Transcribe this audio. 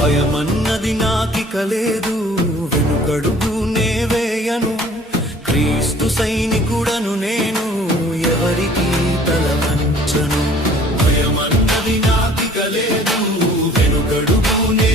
భయమన్నది నాకిక లేదు, వెనుకడుగు నే వేయను. క్రీస్తు సైనికుడను నేను, ఎవరికి తల వంచను. భయమన్నది నాకిక లేదు, వెనుకడుగు నే